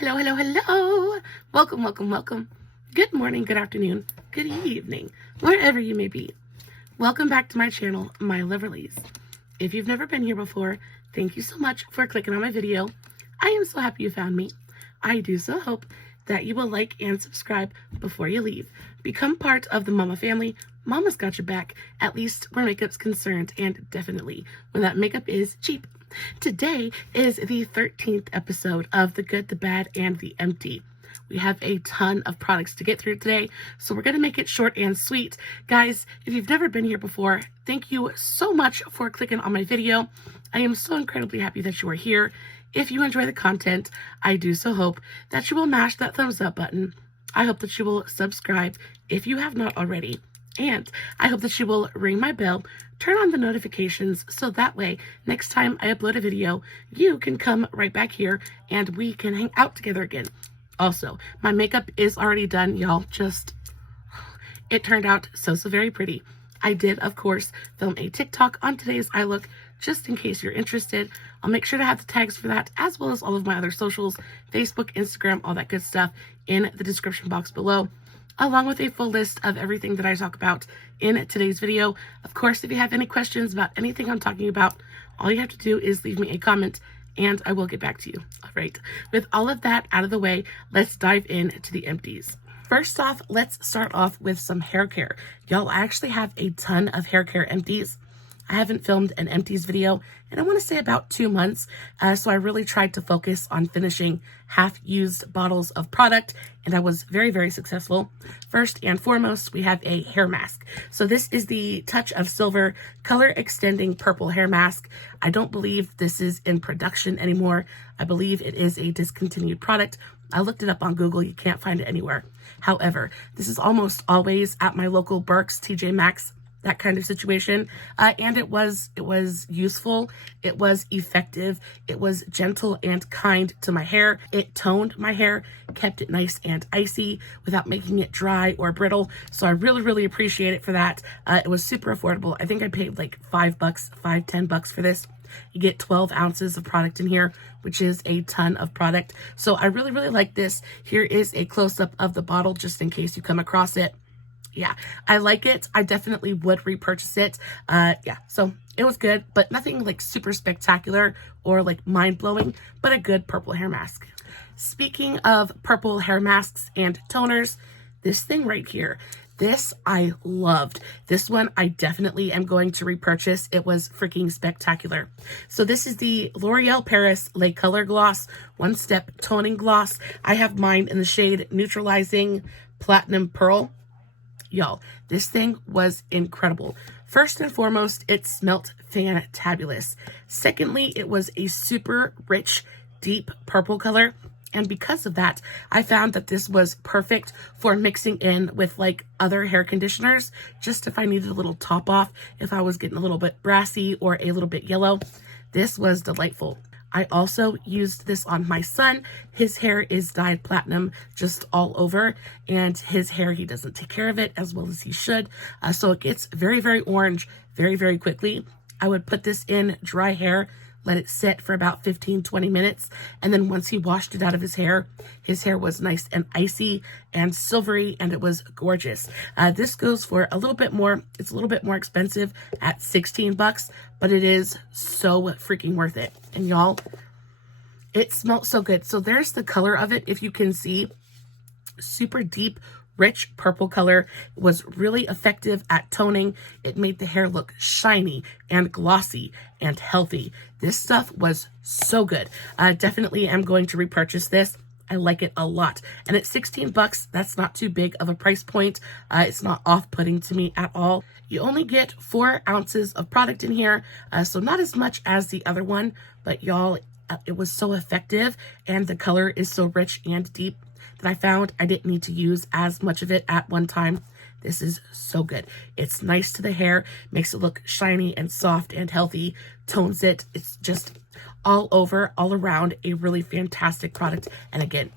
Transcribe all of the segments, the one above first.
Hello, hello, hello. Welcome, welcome, welcome. Good morning, good afternoon, good evening, wherever you may be. Welcome back to my channel, My Liverlies. If you've never been here before, thank you so much for clicking on my video. I am so happy you found me. I do so hope that you will like and subscribe before you leave. Become part of the Mama family. Mama's got your back, at least where makeup's concerned, and definitely when that makeup is cheap. Today is the 13th episode of The Good, the Bad, and the Empty. We have a ton of products to get through today, so we're going to make it short and sweet. Guys, if you've never been here before, thank you so much for clicking on my video. I am so incredibly happy that you are here. If you enjoy the content, I do so hope that you will mash that thumbs up button. I hope that you will subscribe if you have not already. And I hope that you will ring my bell, turn on the notifications, so that way, next time I upload a video, you can come right back here and we can hang out together again. Also, my makeup is already done, y'all. It turned out so very pretty. I did, of course, film a TikTok on today's eye look, just in case you're interested. I'll make sure to have the tags for that, as well as all of my other socials, Facebook, Instagram, all that good stuff in the description box below, along with a full list of everything that I talk about in today's video. Of course, if you have any questions about anything I'm talking about, all you have to do is leave me a comment and I will get back to you. All right, with all of that out of the way, let's dive into the empties. First off, let's start off with some hair care. Y'all, I actually have a ton of hair care empties. I haven't filmed an empties video in, I want to say, about 2 months. So I really tried to focus on finishing half-used bottles of product, and I was very successful. First and foremost, we have a hair mask. So this is the Touch of Silver Color Extending Purple Hair Mask. I don't believe this is in production anymore. I believe it is a discontinued product. I looked it up on Google. You can't find it anywhere. However, this is almost always at my local Burke's, TJ Maxx, that kind of situation. And it was useful. It was effective. It was gentle and kind to my hair. It toned my hair, kept it nice and icy without making it dry or brittle. So I really appreciate it for that. It was super affordable. I think I paid like $10 for this. You get 12 ounces of product in here, which is a ton of product. So I really like this. Here is a close-up of the bottle just in case you come across it. Yeah, I like it. I definitely would repurchase it. Yeah, so it was good, but nothing like super spectacular or like mind-blowing, but a good purple hair mask. Speaking of purple hair masks and toners, this thing right here, this I loved. This one I definitely am going to repurchase. It was freaking spectacular. So this is the L'Oreal Paris Le Color Gloss One Step Toning Gloss. I have mine in the shade Neutralizing Platinum Pearl. Y'all, this thing was incredible. First and foremost, it smelt fantabulous. Secondly, it was a super rich, deep purple color. And because of that, I found that this was perfect for mixing in with like other hair conditioners, just if I needed a little top off, if I was getting a little bit brassy or a little bit yellow. This was delightful. I also used this on my son. His hair is dyed platinum just all over, and his hair, he doesn't take care of it as well as he should. So it gets very orange very quickly. I would put this in dry hair, let it sit for about 15-20 minutes, and then once he washed it out of his hair was nice and icy and silvery, and it was gorgeous. This goes for a little bit more. It's a little bit more expensive at $16, but it is so freaking worth it. And y'all, it smells so good. So there's the color of it. If you can see, super deep, rich purple color. It was really effective at toning. It made the hair look shiny and glossy and healthy. This stuff was so good. Definitely am going to repurchase this. I like it a lot. And at $16, that's not too big of a price point. It's not off-putting to me at all. You only get 4 ounces of product in here, so not as much as the other one, but y'all, it was so effective, and the color is so rich and deep that I found I didn't need to use as much of it at one time. This is so good. It's nice to the hair, makes it look shiny and soft and healthy, tones it. It's just all over, all around, a really fantastic product. And again,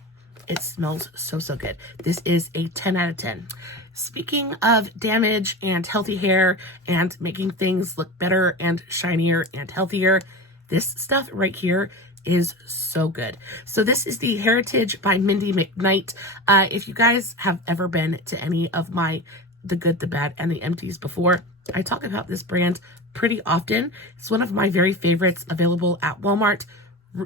it smells so good. This is a 10 out of 10. Speaking of damage and healthy hair and making things look better and shinier and healthier, this stuff right here is so good. So this is the Heritage by Mindy McKnight. If you guys have ever been to any of my The Good, the Bad, and the Empties before, I talk about this brand pretty often. It's one of my very favorites, available at Walmart,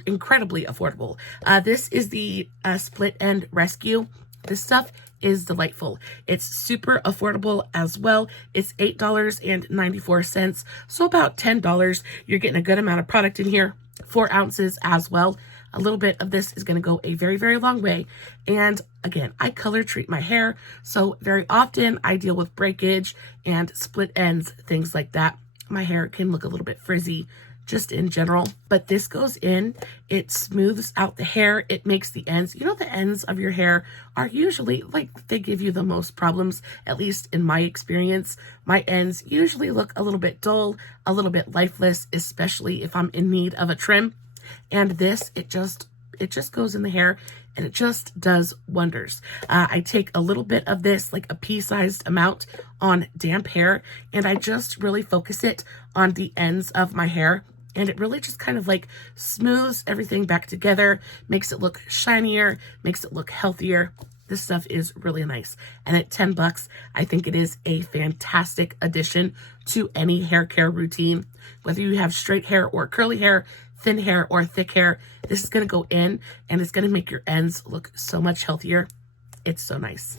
incredibly affordable. This is the Split End Rescue. This stuff is delightful. It's super affordable as well. It's $8.94, so about $10. You're getting a good amount of product in here. 4 ounces as well. A little bit of this is going to go a very, very long way. And again, I color treat my hair, so very often I deal with breakage and split ends, things like that. My hair can look a little bit frizzy just in general, but this goes in, it smooths out the hair, it makes the ends, you know, the ends of your hair are usually, like, they give you the most problems, at least in my experience. My ends usually look a little bit dull, a little bit lifeless, especially if I'm in need of a trim. And this, it just goes in the hair and it just does wonders. I take a little bit of this, like a pea-sized amount, on damp hair, and I just really focus it on the ends of my hair. And it really just kind of like smooths everything back together, makes it look shinier, makes it look healthier. This stuff is really nice. And at $10, I think it is a fantastic addition to any hair care routine. Whether you have straight hair or curly hair, thin hair or thick hair, this is going to go in and it's going to make your ends look so much healthier. It's so nice.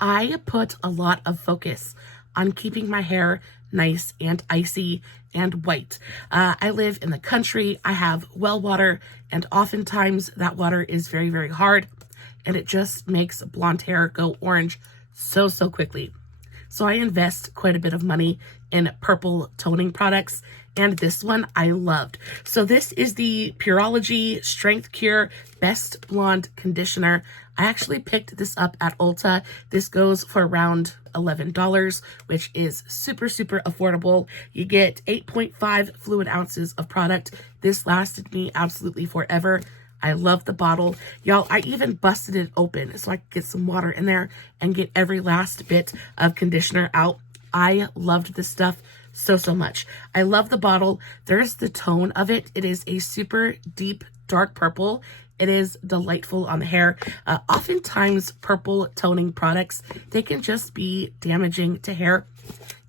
I put a lot of focus on keeping my hair nice and icy and white. I live in the country. I have well water, and oftentimes that water is very, very hard, and it just makes blonde hair go orange so quickly. So I invest quite a bit of money in purple toning products, and this one I loved. So this is the Pureology Strength Cure Best Blonde Conditioner. I actually picked this up at Ulta. This goes for around $11, which is super affordable. You get 8.5 fluid ounces of product. This lasted me absolutely forever. I love the bottle. Y'all, I even busted it open so I could get some water in there and get every last bit of conditioner out. I loved this stuff so much. I love the bottle. There's the tone of it. It is a super deep, dark purple. It is delightful on the hair. Oftentimes, purple toning products, they can just be damaging to hair,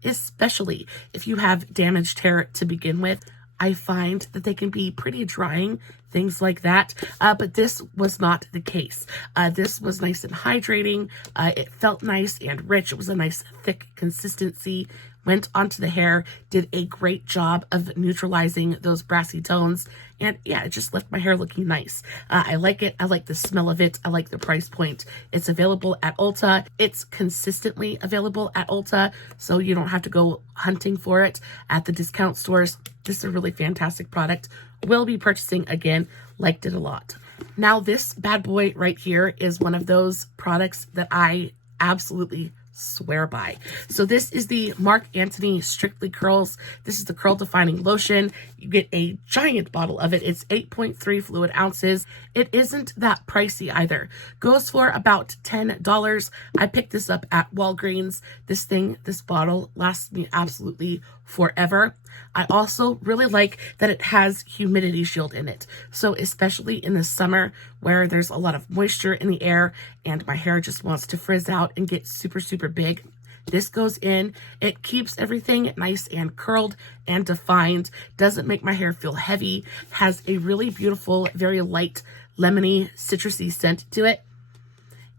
especially if you have damaged hair to begin with. I find that they can be pretty drying, things like that. But this was not the case. This was nice and hydrating. It felt nice and rich. It was a nice thick consistency. Went onto the hair, did a great job of neutralizing those brassy tones. And yeah, it just left my hair looking nice. I like it. I like the smell of it. I like the price point. It's available at Ulta. It's consistently available at Ulta, so you don't have to go hunting for it at the discount stores. This is a really fantastic product. Will be purchasing again. Liked it a lot. Now this bad boy right here is one of those products that I absolutely swear by. So this is the Marc Anthony Strictly Curls. This is the curl defining lotion. You get a giant bottle of it. It's 8.3 fluid ounces. It isn't that pricey either. Goes for about $10. I picked this up at Walgreens. This bottle lasts me absolutely forever. I also really like that it has humidity shield in it. So especially in the summer where there's a lot of moisture in the air and my hair just wants to frizz out and get super big, this goes in. It keeps everything nice and curled and defined. Doesn't make my hair feel heavy. Has a really beautiful, very light, lemony, citrusy scent to it.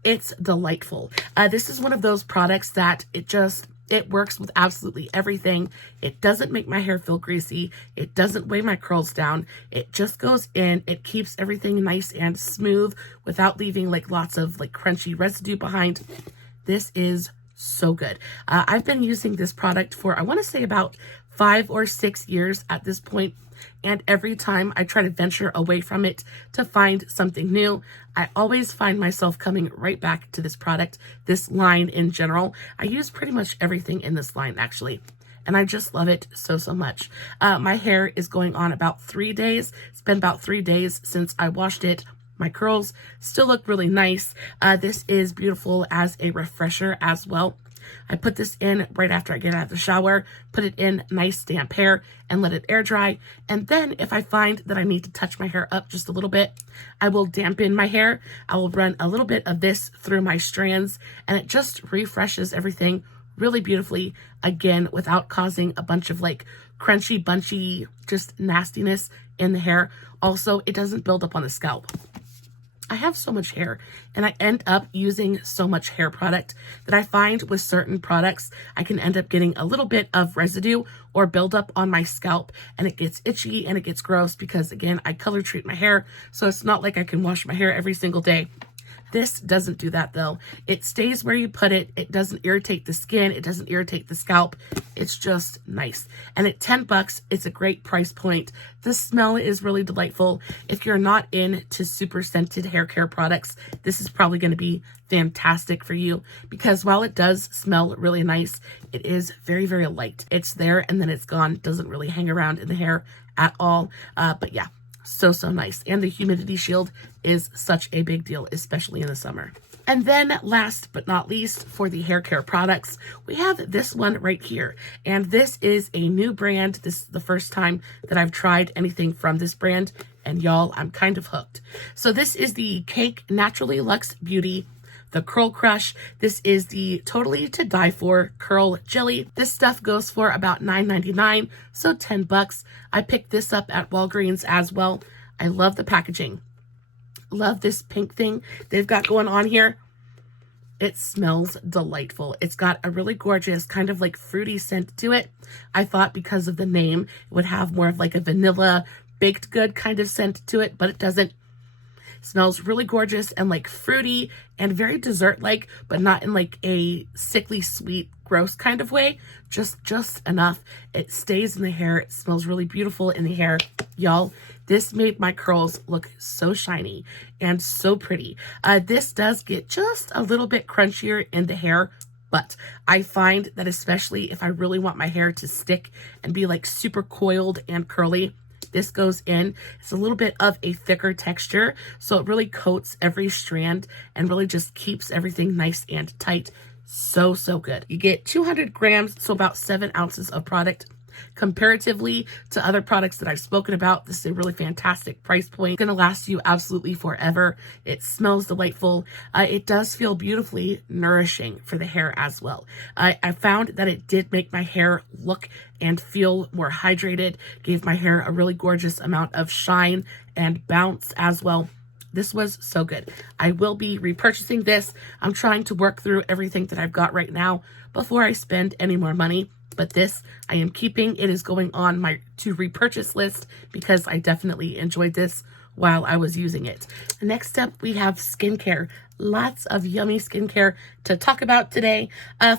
It's delightful. This is one of those products that it works with absolutely everything. It doesn't make my hair feel greasy. It doesn't weigh my curls down. It just goes in. It keeps everything nice and smooth without leaving like lots of like crunchy residue behind. This is so good. I've been using this product for, I want to say, about 5 or 6 years at this point. And every time I try to venture away from it to find something new, I always find myself coming right back to this product, this line in general. I use pretty much everything in this line, actually, and I just love it so much. My hair is going on about 3 days. It's been about 3 days since I washed it. My curls still look really nice. This is beautiful as a refresher as well. I put this in right after I get out of the shower, put it in nice damp hair and let it air dry. And then if I find that I need to touch my hair up just a little bit, I will dampen my hair. I will run a little bit of this through my strands, and it just refreshes everything really beautifully, again, without causing a bunch of like crunchy, bunchy, just nastiness in the hair. Also, it doesn't build up on the scalp. I have so much hair and I end up using so much hair product that I find with certain products, I can end up getting a little bit of residue or buildup on my scalp, and it gets itchy and it gets gross because, again, I color treat my hair. So it's not like I can wash my hair every single day. This doesn't do that though. It stays where you put it. It doesn't irritate the skin. It doesn't irritate the scalp. It's just nice. And at $10, it's a great price point. The smell is really delightful. If you're not into super scented hair care products, this is probably going to be fantastic for you, because while it does smell really nice, it is very, very light. It's there and then it's gone. Doesn't really hang around in the hair at all. But yeah. So nice. And the humidity shield is such a big deal, especially in the summer. And then last but not least, for the hair care products, we have this one right here. And this is a new brand. This is the first time that I've tried anything from this brand. And y'all, I'm kind of hooked. So this is the Cake Naturally Luxe Beauty, the Curl Crush. This is the Totally to Die For Curl Jelly. This stuff goes for about $9.99, so $10. I picked this up at Walgreens as well. I love the packaging. Love this pink thing they've got going on here. It smells delightful. It's got a really gorgeous kind of like fruity scent to it. I thought because of the name, it would have more of like a vanilla baked good kind of scent to it, but it doesn't. Smells really gorgeous and like fruity and very dessert-like, but not in like a sickly sweet, gross kind of way. Just enough. It stays in the hair. It smells really beautiful in the hair. Y'all, this made my curls look so shiny and so pretty. This does get just a little bit crunchier in the hair, but I find that especially if I really want my hair to stick and be like super coiled and curly, this goes in. It's a little bit of a thicker texture, so it really coats every strand and really just keeps everything nice and tight. So good. You get 200 grams, so about 7 ounces of product. Comparatively to other products that I've spoken about, this is a really fantastic price point. It's going to last you absolutely forever. It smells delightful. It does feel beautifully nourishing for the hair as well. I found that it did make my hair look and feel more hydrated, gave my hair a really gorgeous amount of shine and bounce as well. This was so good. I will be repurchasing this. I'm trying to work through everything that I've got right now before I spend any more money. But this I am keeping. It is going on my to repurchase list because I definitely enjoyed this while I was using it. Next up, we have skincare. Lots of yummy skincare to talk about today.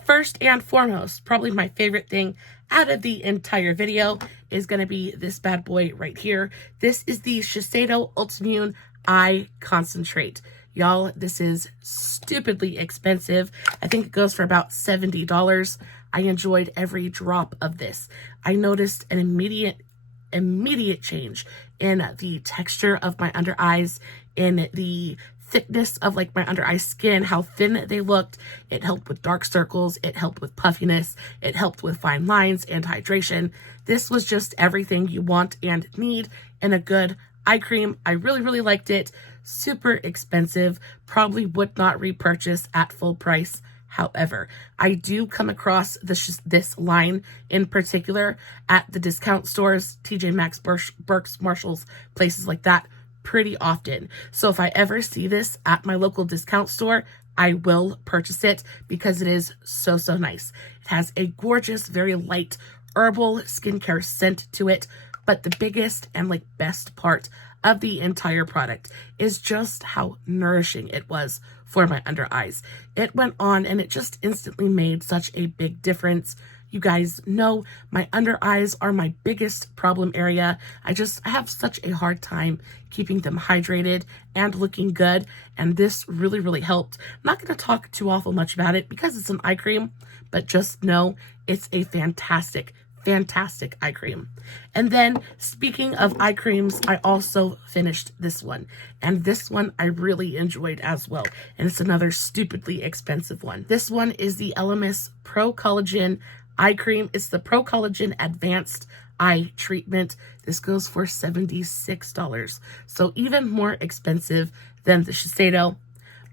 First and foremost, probably my favorite thing out of the entire video is going to be this bad boy right here. This is the Shiseido Ultimune Eye Concentrate. Y'all, this is stupidly expensive. I think it goes for about $70. I enjoyed every drop of this. I noticed an immediate change in the texture of my under eyes, in the thickness of like my under eye skin, how thin they looked. It helped with dark circles. It helped with puffiness. It helped with fine lines and hydration. This was just everything you want and need in a good eye cream. I really liked it. Super expensive. Probably would not repurchase at full price. However, I do come across this line in particular at the discount stores, TJ Maxx, Burke's, Marshalls, places like that pretty often. So if I ever see this at my local discount store, I will purchase it because it is so nice. It has a gorgeous, very light herbal skincare scent to it. But the biggest and like best part of the entire product is just how nourishing it was for my under eyes. It went on and it just instantly made such a big difference. You guys know my under eyes are my biggest problem area. I have such a hard time keeping them hydrated and looking good, and this really helped. I'm not going to talk too awful much about it because it's an eye cream, but just know it's a fantastic fantastic eye cream. And then speaking of eye creams, I also finished this one. And this one I really enjoyed as well. And it's another stupidly expensive one. This one is the Elemis Pro Collagen Eye Cream. It's the Pro Collagen Advanced Eye Treatment. This goes for $76. So even more expensive than the Shiseido.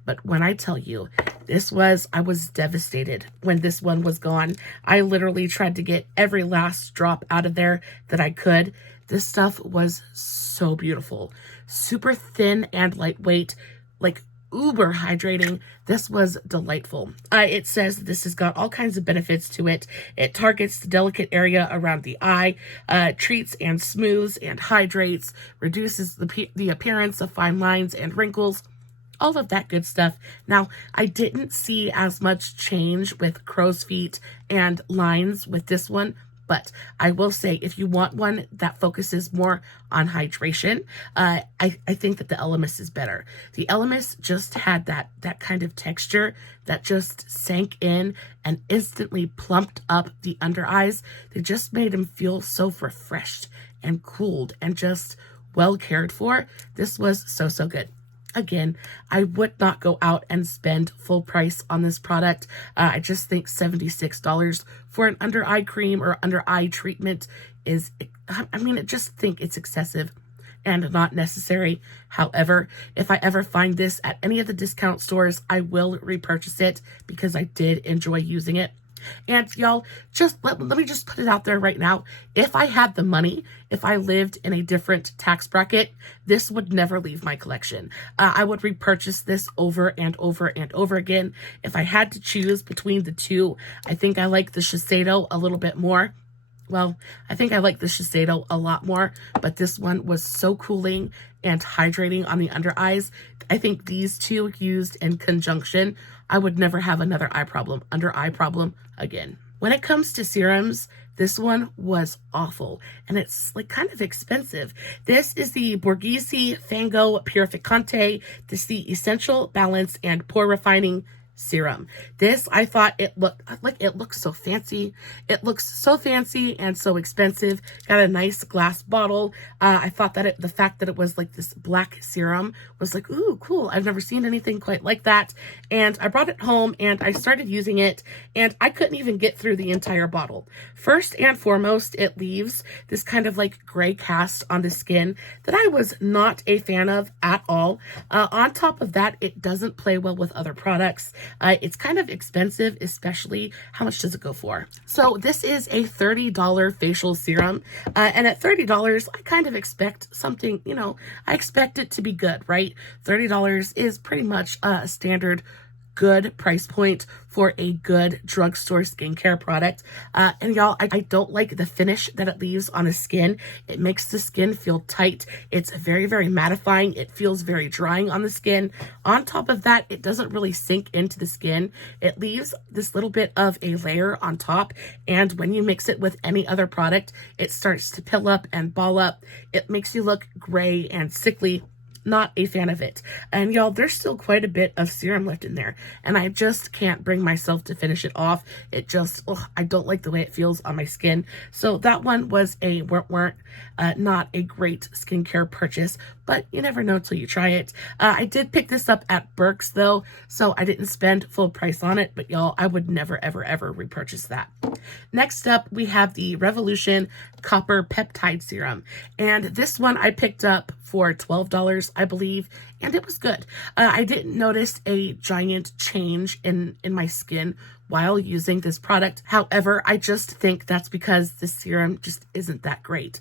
But when I tell you, I was devastated when this one was gone. I literally tried to get every last drop out of there that I could. This stuff was so beautiful. Super thin and lightweight, like uber hydrating. This was delightful. It says this has got all kinds of benefits to it. It targets the delicate area around the eye, treats and smooths and hydrates, reduces the appearance of fine lines and wrinkles, all of that good stuff. Now, I didn't see as much change with crow's feet and lines with this one, but I will say if you want one that focuses more on hydration, I think that the Elemis is better. The Elemis just had that kind of texture that just sank in and instantly plumped up the under eyes. They just made them feel so refreshed and cooled and just well cared for. This was so, so good. Again, I would not go out and spend full price on this product. I just think $76 for an under eye cream or under eye treatment is, I just think it's excessive and not necessary. However, if I ever find this at any of the discount stores, I will repurchase it because I did enjoy using it. And y'all, just let me just put it out there right now. If I had the money, if I lived in a different tax bracket, this would never leave my collection. I would repurchase this over and over and over again. If I had to choose between the two, I think I like the Shiseido a little bit more. Well, I think I like the Shiseido a lot more, but this one was so cooling and hydrating on the under eyes. I think these two used in conjunction, I would never have another under eye problem again. When it comes to serums, this one was awful, and it's like kind of expensive. This is the Borghese Fango Purificante. This is the Essential Balance and Pore Refining Serum. This, I thought it looked so fancy. It looks so fancy and so expensive. Got a nice glass bottle. I thought that the fact that it was like this black serum was like, ooh, cool. I've never seen anything quite like that. And I brought it home and I started using it, and I couldn't even get through the entire bottle. First and foremost, it leaves this kind of like gray cast on the skin that I was not a fan of at all. On top of that, it doesn't play well with other products. It's kind of expensive, especially how much does it go for? So this is a $30 facial serum. And at $30, I kind of expect something, I expect it to be good, right? $30 is pretty much a standard good price point for a good drugstore skincare product. And y'all, I don't like the finish that it leaves on the skin. It makes the skin feel tight. It's very, very mattifying. It feels very drying on the skin. On top of that, it doesn't really sink into the skin. It leaves this little bit of a layer on top. And when you mix it with any other product, it starts to pill up and ball up. It makes you look gray and sickly. Not a fan of it. And y'all, there's still quite a bit of serum left in there, and I just can't bring myself to finish it off. It just, I don't like the way it feels on my skin. So that one was a not a great skincare purchase, but you never know till you try it. I did pick this up at Burke's though, so I didn't spend full price on it, but y'all, I would never, ever, ever repurchase that. Next up, we have the Revolution Copper Peptide Serum, and this one I picked up for $12, I believe, and it was good. I didn't notice a giant change in my skin while using this product. However, I just think that's because the serum just isn't that great.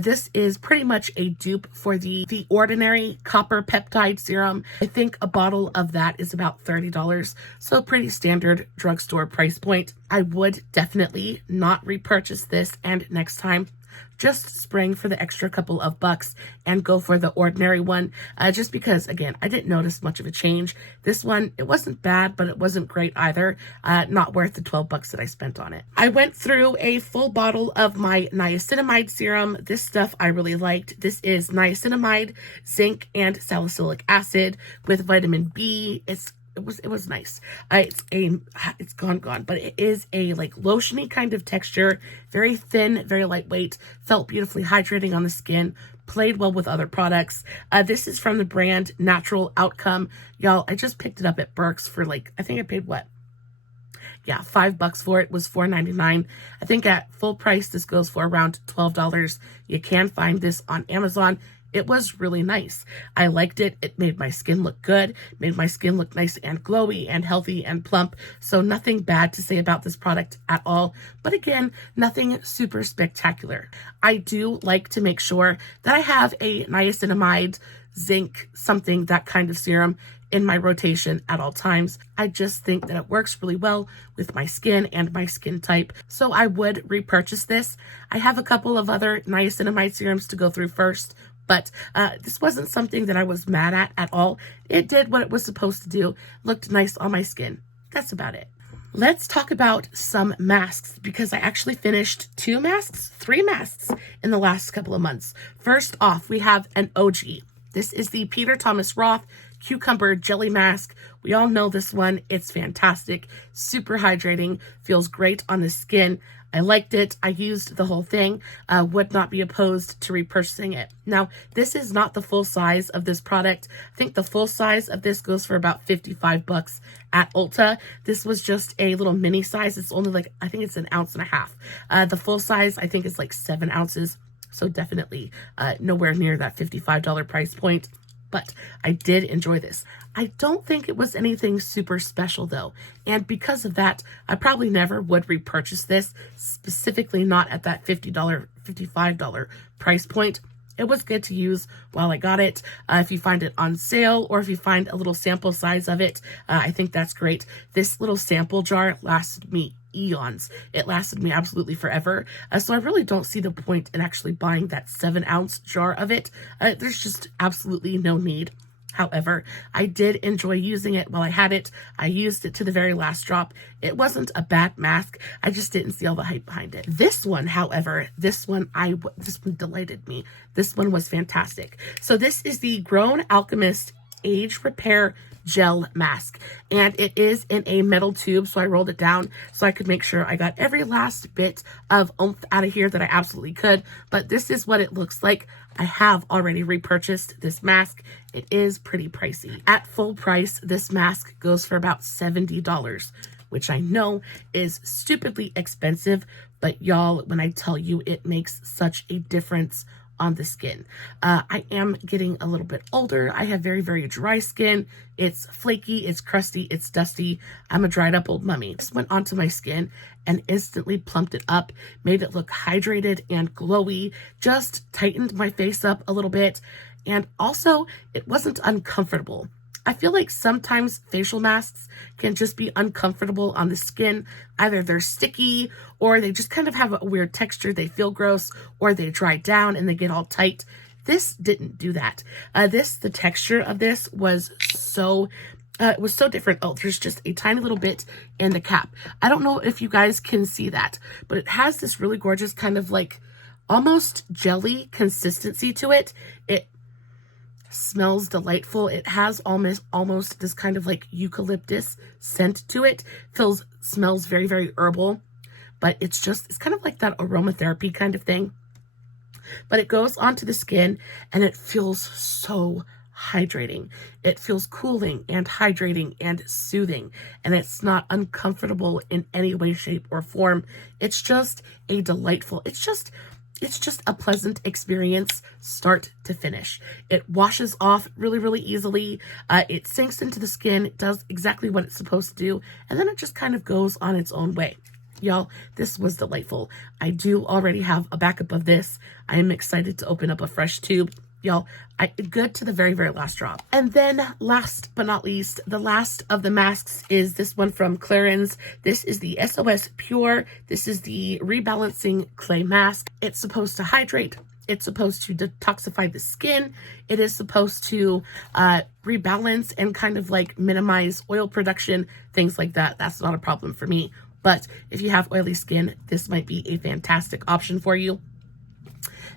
This is pretty much a dupe for the ordinary copper peptide serum. I think a bottle of that is about $30, so pretty standard drugstore price point. I would definitely not repurchase this, and next time, just spring for the extra couple of bucks and go for the ordinary one, just because, again, I didn't notice much of a change. This one, it wasn't bad, but it wasn't great either. Not worth the 12 bucks that I spent on it. I went through a full bottle of my niacinamide serum. This stuff I really liked. This is niacinamide, zinc, and salicylic acid with vitamin B. It's it was nice. It's gone, but it is a like lotiony kind of texture, very thin, very lightweight, felt beautifully hydrating on the skin, played well with other products. This is from the brand Natural Outcome. Y'all, I just picked it up at Burke's for like, I think I paid what? Yeah, $5 for it. It was $4.99. I think at full price, this goes for around $12. You can find this on Amazon. It was really nice. I liked it. It made my skin look good, made my skin look nice and glowy and healthy and plump. So nothing bad to say about this product at all. But again, nothing super spectacular. I do like to make sure that I have a niacinamide, zinc, something, that kind of serum in my rotation at all times. I just think that it works really well with my skin and my skin type. So I would repurchase this. I have a couple of other niacinamide serums to go through first, but this wasn't something that I was mad at all. It did what it was supposed to do. Looked nice on my skin. That's about it. Let's talk about some masks, because I actually finished 3 masks in the last couple of months. First off, we have an OG. This is the Peter Thomas Roth Cucumber Jelly Mask. We all know this one. It's fantastic. Super hydrating. Feels great on the skin. I liked it. I used the whole thing. Would not be opposed to repurchasing it. Now, this is not the full size of this product. I think the full size of this goes for about $55 at Ulta. This was just a little mini size. It's only like, I think it's 1.5 ounces. The full size, I think, is like 7 ounces. So definitely nowhere near that $55 price point. But I did enjoy this. I don't think it was anything super special though. And because of that, I probably never would repurchase this, specifically not at that $55 price point. It was good to use while I got it. If you find it on sale or if you find a little sample size of it, I think that's great. This little sample jar lasted me eons. It lasted me absolutely forever. So I really don't see the point in actually buying that 7-ounce jar of it. There's just absolutely no need. However, I did enjoy using it while I had it. I used it to the very last drop. It wasn't a bad mask. I just didn't see all the hype behind it. This one, however, this one delighted me. This one was fantastic. So this is the Grown Alchemist Age Repair Gel Mask, and it is in a metal tube, so I rolled it down so I could make sure I got every last bit of oomph out of here that I absolutely could. But this is what it looks like. I have already repurchased this mask. It is pretty pricey. At full price, this mask goes for about $70, which I know is stupidly expensive, but y'all, when I tell you, it makes such a difference on the skin. I am getting a little bit older. I have very, very dry skin. It's flaky, it's crusty, it's dusty. I'm a dried up old mummy. Just went onto my skin and instantly plumped it up, made it look hydrated and glowy, just tightened my face up a little bit. And also, it wasn't uncomfortable. I feel like sometimes facial masks can just be uncomfortable on the skin. Either they're sticky or they just kind of have a weird texture. They feel gross, or they dry down and they get all tight. This didn't do that. The texture of this was so it was so different. Oh, there's just a tiny little bit in the cap. I don't know if you guys can see that, but it has this really gorgeous kind of like almost jelly consistency to it. It smells delightful. It has almost this kind of like eucalyptus scent to it. Smells very, very herbal, but it's kind of like that aromatherapy kind of thing. But it goes onto the skin and it feels so hydrating. It feels cooling and hydrating and soothing, and it's not uncomfortable in any way, shape, or form. It's just a delightful, it's just a pleasant experience start to finish. It washes off really, really easily. It sinks into the skin. It does exactly what it's supposed to do. And then it just kind of goes on its own way. Y'all, this was delightful. I do already have a backup of this. I am excited to open up a fresh tube. Y'all, good to the very, very last drop. And then last but not least, the last of the masks is this one from Clarins. This is the SOS Pure. This is the Rebalancing Clay Mask. It's supposed to hydrate. It's supposed to detoxify the skin. It is supposed to rebalance and kind of like minimize oil production, things like that. That's not a problem for me. But if you have oily skin, this might be a fantastic option for you.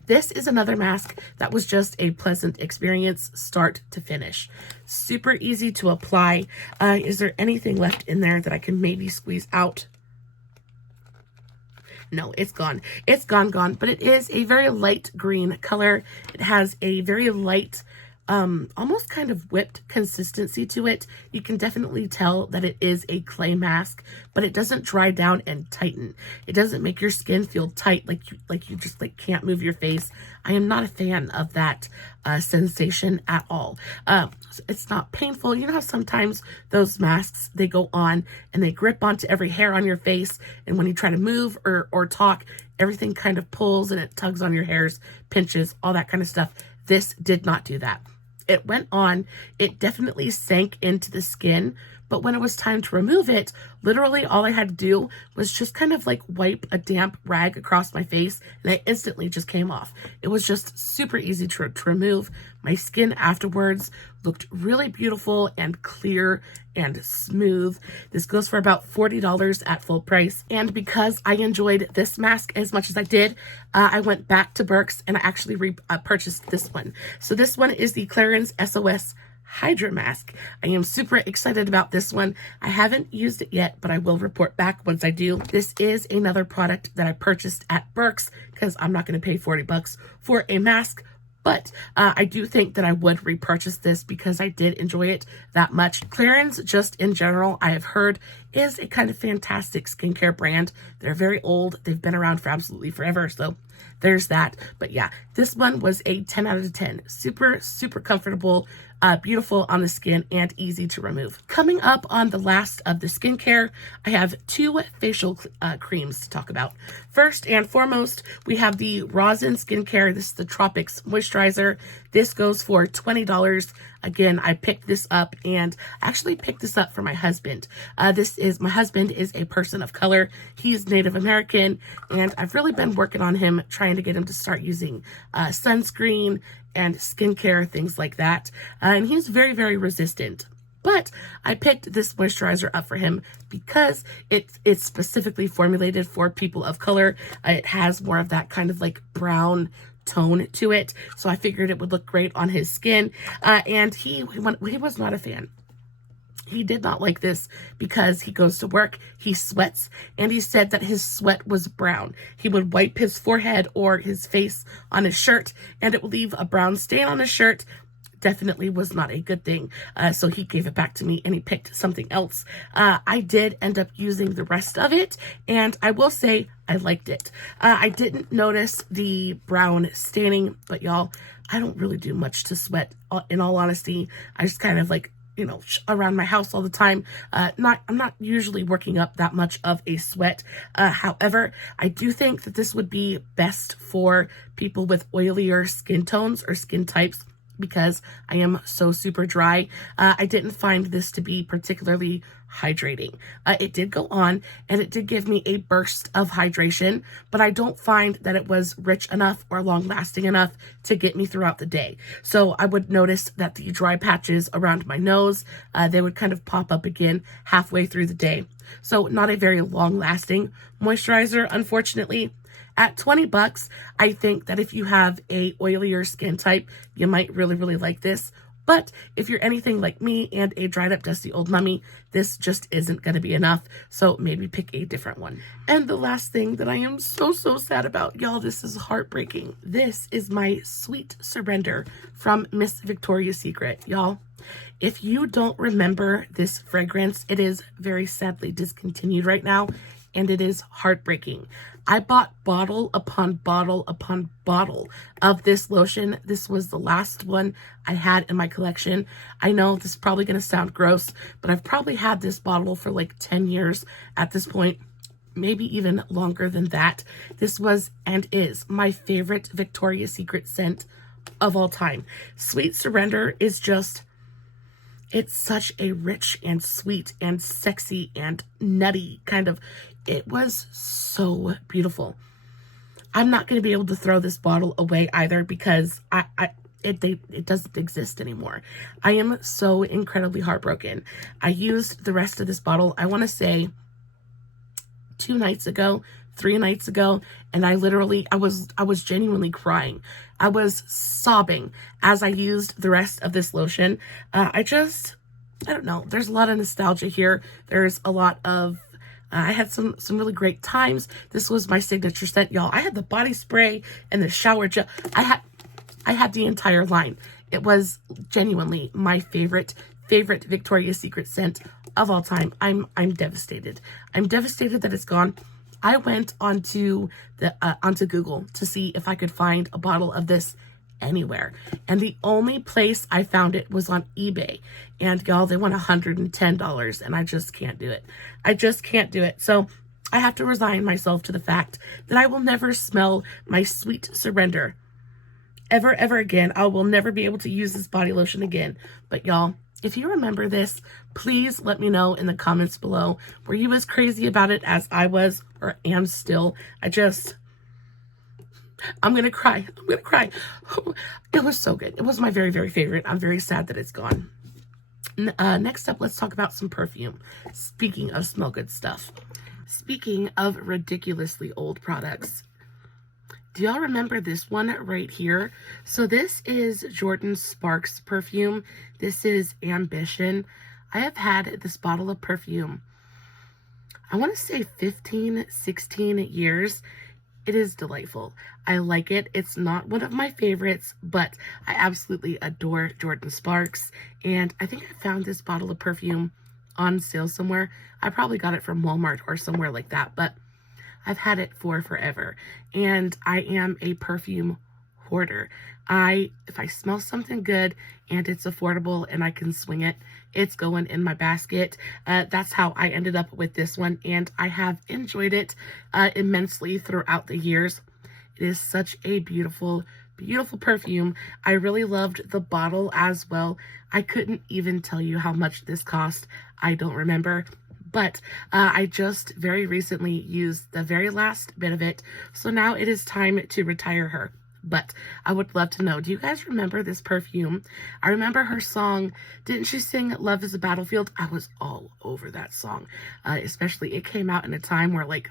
This is another mask that was just a pleasant experience, start to finish. Super easy to apply. Is there anything left in there that I can maybe squeeze out? No, it's gone. It's gone. But it is a very light green color. It has a very light, almost kind of whipped consistency to it. You can definitely tell that it is a clay mask, but it doesn't dry down and tighten. It doesn't make your skin feel tight, like you just like can't move your face. I am not a fan of that sensation at all. It's not painful. You know how sometimes those masks, they go on and they grip onto every hair on your face, and when you try to move or talk, everything kind of pulls and it tugs on your hairs, pinches, all that kind of stuff. This did not do that. It went on, it definitely sank into the skin, but when it was time to remove it, literally all I had to do was just kind of like wipe a damp rag across my face, and it instantly just came off. It was just super easy to remove. My skin afterwards looked really beautiful and clear and smooth. This goes for about $40 at full price. And because I enjoyed this mask as much as I did, I went back to Burke's and I actually purchased this one. So this one is the Clarins SOS Hydra Mask. I am super excited about this one. I haven't used it yet, but I will report back once I do. This is another product that I purchased at Burke's because I'm not going to pay 40 bucks for a mask. But I do think that I would repurchase this because I did enjoy it that much. Clarins, just in general, I have heard, is a kind of fantastic skincare brand. They're very old. They've been around for absolutely forever. So there's that. But yeah, this one was a 10 out of 10. Super, super comfortable, beautiful on the skin, and easy to remove. Coming up on the last of the skincare, I have two facial creams to talk about. First and foremost, we have the Rosin Skincare. This is the Tropics Moisturizer. This goes for $20. Again, I picked this up, and I actually picked this up for my husband. My husband is a person of color. He's Native American, and I've really been working on him, trying to get him to start using sunscreen and skincare, things like that. And he's very, very resistant. But I picked this moisturizer up for him because it's specifically formulated for people of color. It has more of that kind of like brown tone to it, so I figured it would look great on his skin. And he was not a fan. He did not like this because he goes to work, he sweats, and he said that his sweat was brown. He would wipe his forehead or his face on his shirt, and it would leave a brown stain on his shirt. Definitely was not a good thing. So he gave it back to me and he picked something else. I did end up using the rest of it, and I will say I liked it. I didn't notice the brown staining, but y'all, I don't really do much to sweat, in all honesty. I just kind of like, around my house all the time. I'm not usually working up that much of a sweat. However, I do think that this would be best for people with oilier skin tones or skin types, because I am so super dry. I didn't find this to be particularly hydrating. It did go on and it did give me a burst of hydration, but I don't find that it was rich enough or long lasting enough to get me throughout the day. So I would notice that the dry patches around my nose, they would kind of pop up again halfway through the day. So not a very long lasting moisturizer, unfortunately. At 20 bucks, I think that if you have a oilier skin type, you might really, really like this. But if you're anything like me and a dried up, dusty old mummy, this just isn't going to be enough. So maybe pick a different one. And the last thing that I am so, so sad about, y'all, this is heartbreaking. This is my Sweet Surrender from Miss Victoria's Secret, y'all. If you don't remember this fragrance, it is very sadly discontinued right now, and it is heartbreaking. I bought bottle upon bottle upon bottle of this lotion. This was the last one I had in my collection. I know this is probably going to sound gross, but I've probably had this bottle for like 10 years at this point, maybe even longer than that. This was and is my favorite Victoria's Secret scent of all time. Sweet Surrender is just, it's such a rich and sweet and sexy and nutty kind of, it was so beautiful. I'm not going to be able to throw this bottle away either because it doesn't exist anymore. I am so incredibly heartbroken. I used the rest of this bottle, I want to say 2 nights ago, 3 nights ago, and I was genuinely crying. I was sobbing as I used the rest of this lotion. I don't know. There's a lot of nostalgia here. There's a lot of, I had some really great times. This was my signature scent, y'all. I had the body spray and the shower gel. I had the entire line. It was genuinely my favorite Victoria's Secret scent of all time. I'm devastated. I'm devastated that it's gone. I went onto Google to see if I could find a bottle of this anywhere, and the only place I found it was on eBay, and y'all, they want $110, and I just can't do it. I just can't do it. So I have to resign myself to the fact that I will never smell my sweet surrender ever again. I will never be able to use this body lotion again. But y'all, if you remember this, please let me know in the comments below. Were you as crazy about it as I was, or am still? I'm gonna cry. I'm gonna cry. It was so good. It was my very favorite. I'm very sad that it's gone. Next up, let's talk about some perfume. Speaking of smell good stuff. Speaking of ridiculously old products. Do y'all remember this one right here? So this is Jordan Sparks perfume. This is Ambition. I have had this bottle of perfume, I want to say 15, 16 years. It is delightful. I like it. It's not one of my favorites, but I absolutely adore Jordan Sparks. And I think I found this bottle of perfume on sale somewhere. I probably got it from Walmart or somewhere like that, but I've had it for forever. And I am a perfume hoarder. If I smell something good and it's affordable and I can swing it, it's going in my basket. That's how I ended up with this one, and I have enjoyed it immensely throughout the years. It is such a beautiful perfume. I really loved the bottle as well. I couldn't even tell you how much this cost. I don't remember. But I just very recently used the very last bit of it. So now it is time to retire her. But I would love to know, do you guys remember this perfume? I remember her song. Didn't she sing Love is a Battlefield? I was all over that song. Especially it came out in a time where like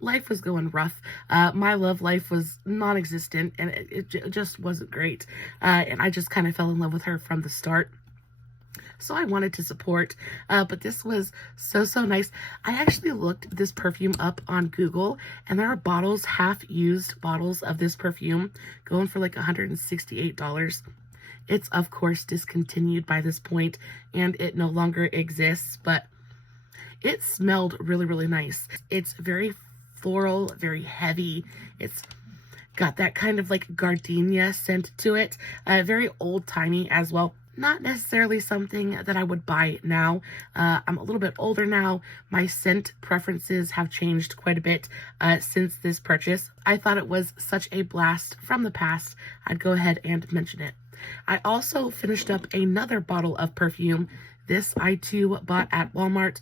life was going rough. My love life was non-existent, and it just wasn't great. And I just kind of fell in love with her from the start. So I wanted to support, but this was so nice. I actually looked this perfume up on Google, and there are bottles, half-used bottles of this perfume going for like $168. It's, of course, discontinued by this point, and it no longer exists, but it smelled really nice. It's very floral, very heavy. It's got that kind of like gardenia scent to it, very old-timey as well. Not necessarily something that I would buy now. I'm a little bit older now. My scent preferences have changed quite a bit since this purchase. I thought it was such a blast from the past, I'd go ahead and mention it. I also finished up another bottle of perfume. This I too bought at Walmart.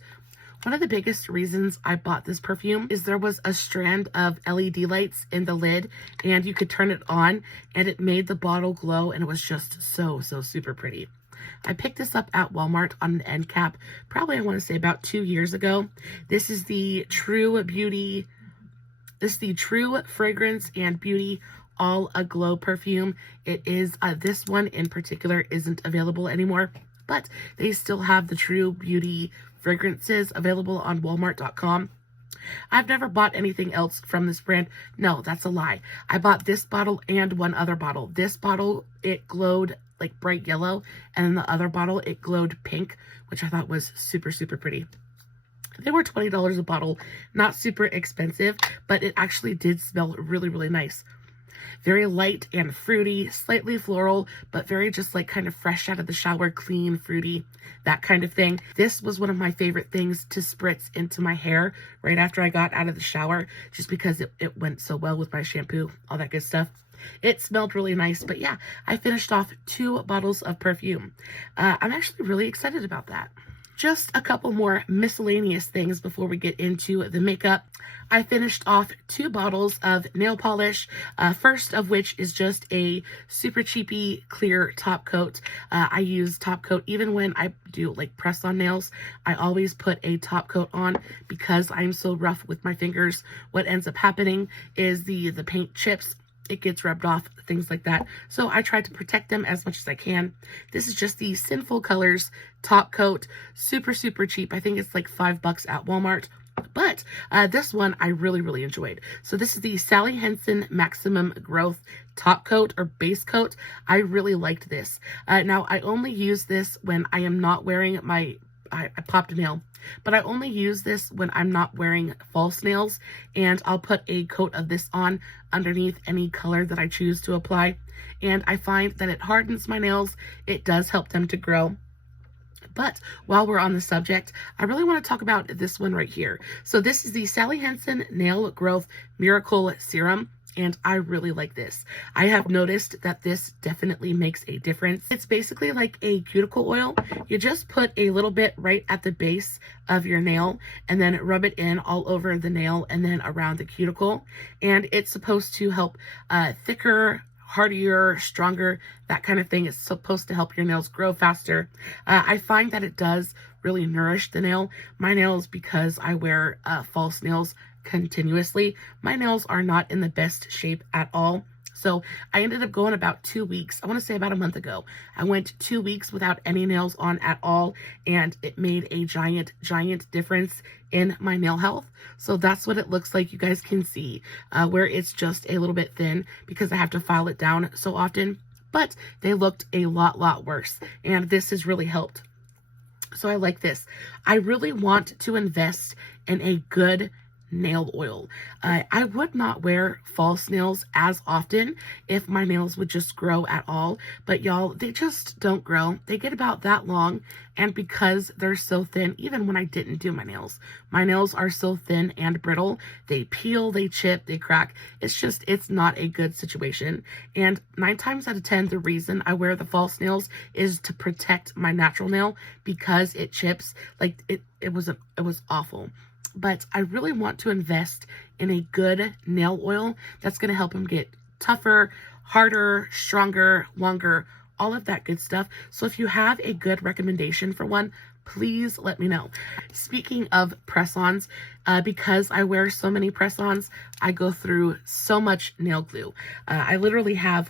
One of the biggest reasons I bought this perfume is there was a strand of LED lights in the lid, and you could turn it on and it made the bottle glow, and it was just so super pretty. I picked this up at Walmart on an end cap, probably I want to say about 2 years ago. This is the True Fragrance and Beauty All Aglow perfume. It is, this one in particular isn't available anymore, but they still have the True Beauty fragrances available on Walmart.com. I've never bought anything else from this brand. No, that's a lie. I bought this bottle and one other bottle. This bottle, it glowed like bright yellow, and then the other bottle, it glowed pink, which I thought was super pretty. They were $20 a bottle, not super expensive, but it actually did smell really nice. Very light and fruity, slightly floral, but very just like kind of fresh out of the shower, clean, fruity, that kind of thing. This was one of my favorite things to spritz into my hair right after I got out of the shower, just because it went so well with my shampoo, all that good stuff. It smelled really nice, but yeah, I finished off 2 bottles of perfume. I'm actually really excited about that. Just a couple more miscellaneous things before we get into the makeup. I finished off 2 bottles of nail polish, first of which is just a super cheapy clear top coat. I use top coat even when I do like press on nails. I always put a top coat on because I'm so rough with my fingers. What ends up happening is the paint chips. It gets rubbed off, things like that. So I try to protect them as much as I can. This is just the Sinful Colors top coat. Super, super cheap. I think it's like $5 at Walmart. But this one I really enjoyed. So this is the Sally Hansen Maximum Growth top coat or base coat. I really liked this. Now I only use this when I am not wearing my, I popped a nail, but I only use this when I'm not wearing false nails, and I'll put a coat of this on underneath any color that I choose to apply. And I find that it hardens my nails. It does help them to grow. But while we're on the subject, I really want to talk about this one right here. So this is the Sally Hansen Nail Growth Miracle Serum, and I really like this. I have noticed that this definitely makes a difference. It's basically like a cuticle oil. You just put a little bit right at the base of your nail and then rub it in all over the nail and then around the cuticle. And it's supposed to help thicker, hardier, stronger, that kind of thing. It's supposed to help your nails grow faster. I find that it does really nourish the nail. My nails, because I wear false nails continuously, my nails are not in the best shape at all. So I ended up going about 2 weeks. I want to say about a month ago. I went 2 weeks without any nails on at all, and it made a giant difference in my nail health. So that's what it looks like. You guys can see where it's just a little bit thin because I have to file it down so often, but they looked a lot worse, and this has really helped. So I like this. I really want to invest in a good nail oil. I would not wear false nails as often if my nails would just grow at all, but y'all, they just don't grow. They get about that long, and because they're so thin, even when I didn't do my nails are so thin and brittle. They peel, they chip, they crack. It's not a good situation. And 9 times out of 10, the reason I wear the false nails is to protect my natural nail because it chips. Like it was awful. But I really want to invest in a good nail oil that's going to help them get tougher, harder, stronger, longer, all of that good stuff. So if you have a good recommendation for one, please let me know. Speaking of press-ons, because I wear so many press-ons, I go through so much nail glue. I literally have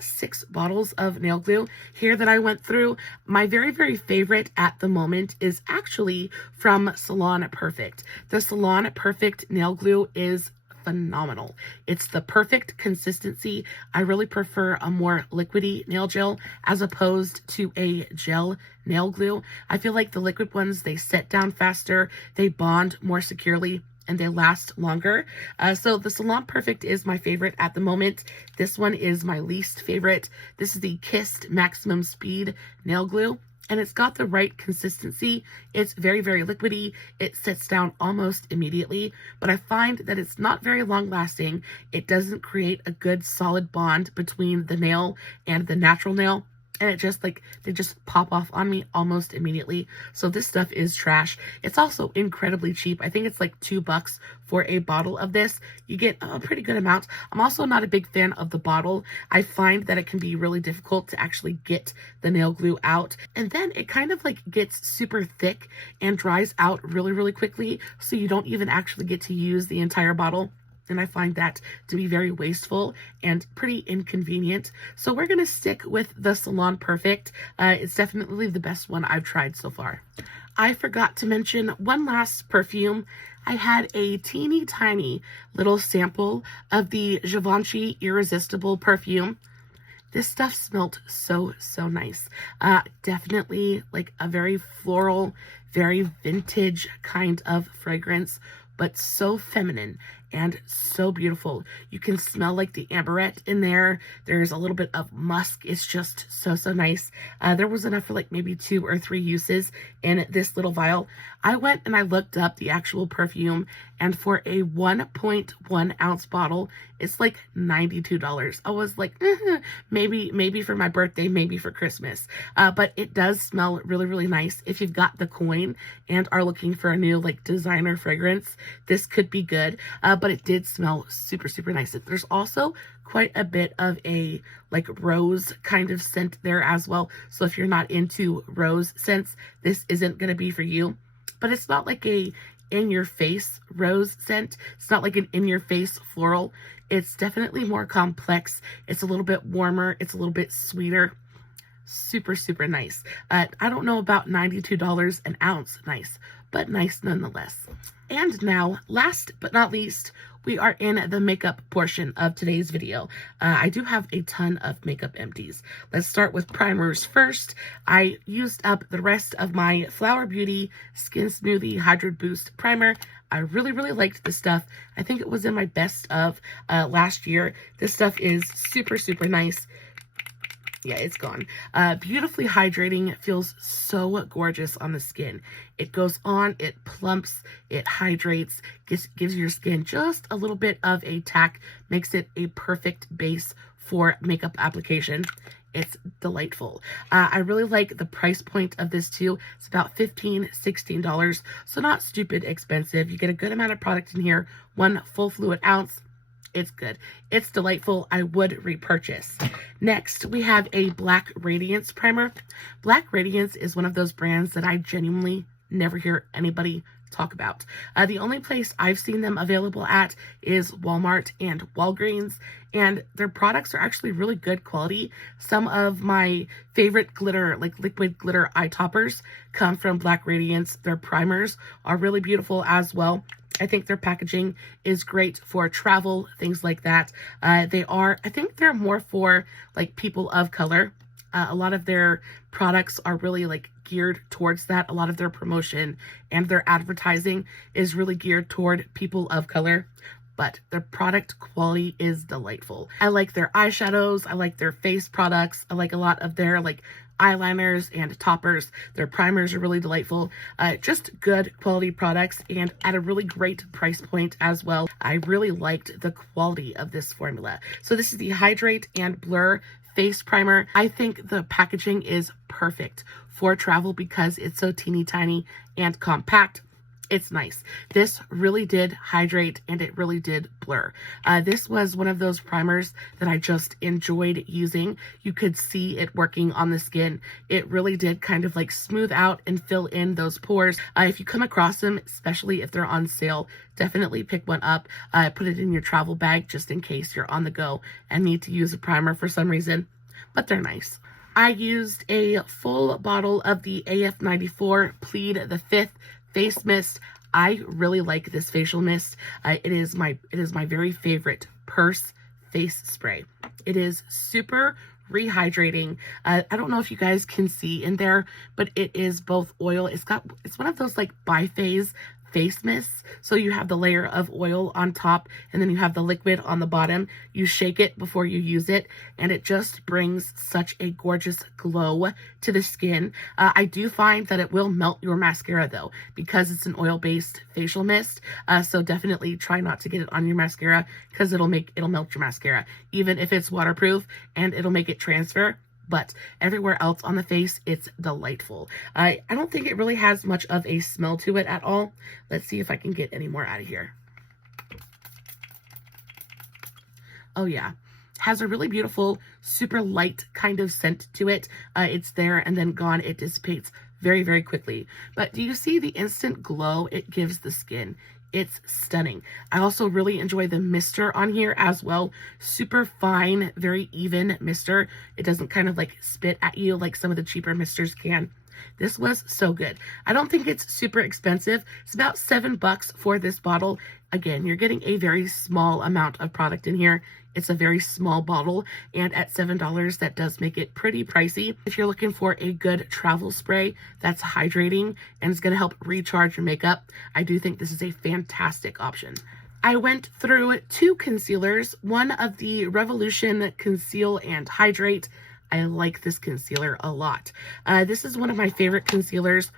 6 bottles of nail glue here that I went through. My very favorite at the moment is actually from Salon Perfect. The Salon Perfect nail glue is phenomenal. It's the perfect consistency. I really prefer a more liquidy nail gel as opposed to a gel nail glue. I feel like the liquid ones, they set down faster, they bond more securely, and they last longer. So the Salon Perfect is my favorite at the moment. This one is my least favorite. This is the Kissed Maximum Speed Nail Glue, and it's got the right consistency. It's very liquidy. It sets down almost immediately, but I find that it's not very long lasting. It doesn't create a good solid bond between the nail and the natural nail. And it just they just pop off on me almost immediately. So this stuff is trash. It's also incredibly cheap. I think it's like $2 for a bottle of this. You get a pretty good amount. I'm also not a big fan of the bottle. I find that it can be really difficult to actually get the nail glue out. And then it kind of like gets super thick and dries out really quickly. So you don't even actually get to use the entire bottle. And I find that to be very wasteful and pretty inconvenient. So we're going to stick with the Salon Perfect. It's definitely the best one I've tried so far. I forgot to mention one last perfume. I had a teeny tiny little sample of the Givenchy Irresistible perfume. This stuff smelled so nice. Definitely like a very floral, very vintage kind of fragrance, but so feminine and so beautiful. You can smell like the amberette in there. There's a little bit of musk. It's just so, so nice. There was enough for like maybe 2 or 3 uses in this little vial. I went and I looked up the actual perfume, and for a 1.1 ounce bottle, it's like $92. I was like, maybe for my birthday, maybe for Christmas. But it does smell really, really nice. If you've got the coin and are looking for a new like designer fragrance, this could be good. But it did smell super, super nice. There's also quite a bit of a like rose kind of scent there as well. So if you're not into rose scents, this isn't going to be for you. But it's not like a in-your-face rose scent. It's not like an in-your-face floral. It's definitely more complex. It's a little bit warmer. It's a little bit sweeter. Super, super nice. I don't know about $92 an ounce nice, but nice nonetheless. And now, last but not least, we are in the makeup portion of today's video. I do have a ton of makeup empties. Let's start with primers first. I used up the rest of my Flower Beauty Skin Smoothie Hydro Boost Primer. I really, really liked this stuff. I think it was in my best of last year. This stuff is super, super nice. Yeah, it's gone. Beautifully hydrating. It feels so gorgeous on the skin. It goes on, it plumps, it hydrates, gives your skin just a little bit of a tack, makes it a perfect base for makeup application. It's delightful. I really like the price point of this too. It's about $15, $16, so not stupid expensive. You get a good amount of product in here, 1 full fluid ounce. It's good. It's delightful. I would repurchase. Next, we have a Black Radiance primer. Black Radiance is one of those brands that I genuinely never hear anybody talk about. The only place I've seen them available at is Walmart and Walgreens, and their products are actually really good quality. Some of my favorite glitter, like liquid glitter eye toppers, come from Black Radiance. Their primers are really beautiful as well. I think their packaging is great for travel, things like that. I think they're more for like people of color. A lot of their products are really like geared towards that. A lot of their promotion and their advertising is really geared toward people of color, but their product quality is delightful. I like their eyeshadows. I like their face products. I like a lot of their like eyeliners and toppers. Their primers are really delightful. Just good quality products and at a really great price point as well. I really liked the quality of this formula. So this is the Hydrate and Blur Face Primer. I think the packaging is perfect for travel because it's so teeny tiny and compact. It's nice. This really did hydrate and it really did blur. This was one of those primers that I just enjoyed using. You could see it working on the skin. It really did kind of like smooth out and fill in those pores. If you come across them, especially if they're on sale, definitely pick one up. Put it in your travel bag just in case you're on the go and need to use a primer for some reason, but they're nice. I used a full bottle of the AF94 Plead the 5th Face Mist. I really like this facial mist. It is my very favorite purse face spray. It is super rehydrating. I don't know if you guys can see in there, but it is both oil. It's one of those like biphase face mists. So you have the layer of oil on top and then you have the liquid on the bottom. You shake it before you use it and it just brings such a gorgeous glow to the skin. I do find that it will melt your mascara though because it's an oil-based facial mist. So definitely try not to get it on your mascara because it'll melt your mascara even if it's waterproof, and it'll make it transfer. But everywhere else on the face, it's delightful. I don't think it really has much of a smell to it at all. Let's see if I can get any more out of here. Oh yeah, has a really beautiful, super light kind of scent to it. It's there and then gone. It dissipates very, very quickly. But do you see the instant glow it gives the skin? It's stunning. I also really enjoy the mister on here as well. Super fine, very even mister. It doesn't kind of like spit at you like some of the cheaper misters can. This was so good. I don't think it's super expensive. It's about $7 for this bottle. Again, you're getting a very small amount of product in here. It's a very small bottle, and at $7, that does make it pretty pricey. If you're looking for a good travel spray that's hydrating and it's going to help recharge your makeup, I do think this is a fantastic option. I went through 2 concealers, one of the Revolution Conceal and Hydrate. I like this concealer a lot. This is one of my favorite concealers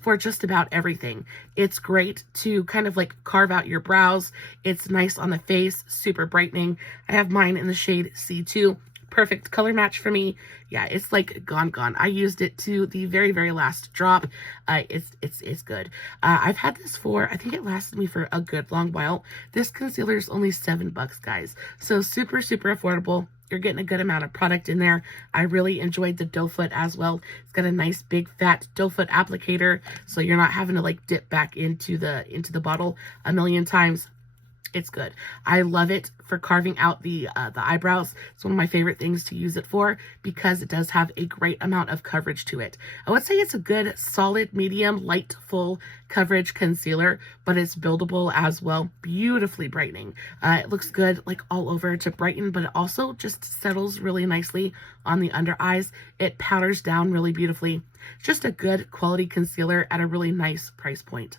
for just about everything. It's great to kind of like carve out your brows. It's nice on the face, super brightening. I have mine in the shade C2. Perfect color match for me. Yeah, it's like gone. I used it to the very last drop. It's good. I've had this for, I think it lasted me for a good long while. This concealer is only $7, guys. So super affordable. You're getting a good amount of product in there. I really enjoyed the doe foot as well. It's got a nice big fat doe foot applicator, so you're not having to like dip back into the bottle a million times. It's good. I love it for carving out the eyebrows. It's one of my favorite things to use it for because it does have a great amount of coverage to it. I would say it's a good solid medium light full coverage concealer, but it's buildable as well. Beautifully brightening. It looks good like all over to brighten, but it also just settles really nicely on the under eyes. It powders down really beautifully. Just a good quality concealer at a really nice price point.